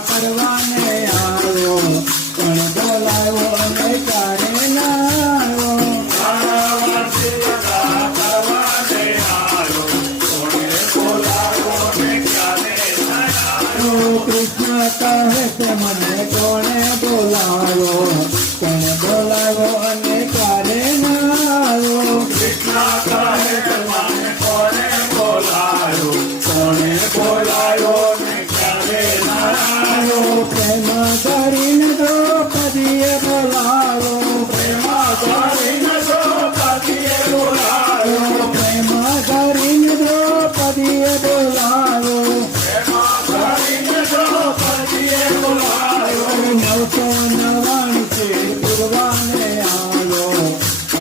કરવાને આવ્યો પણ બોલાયો ને ક્યારે ના આવ્યો કૃષ્ણ કહે છે મને કોણે બોલાયો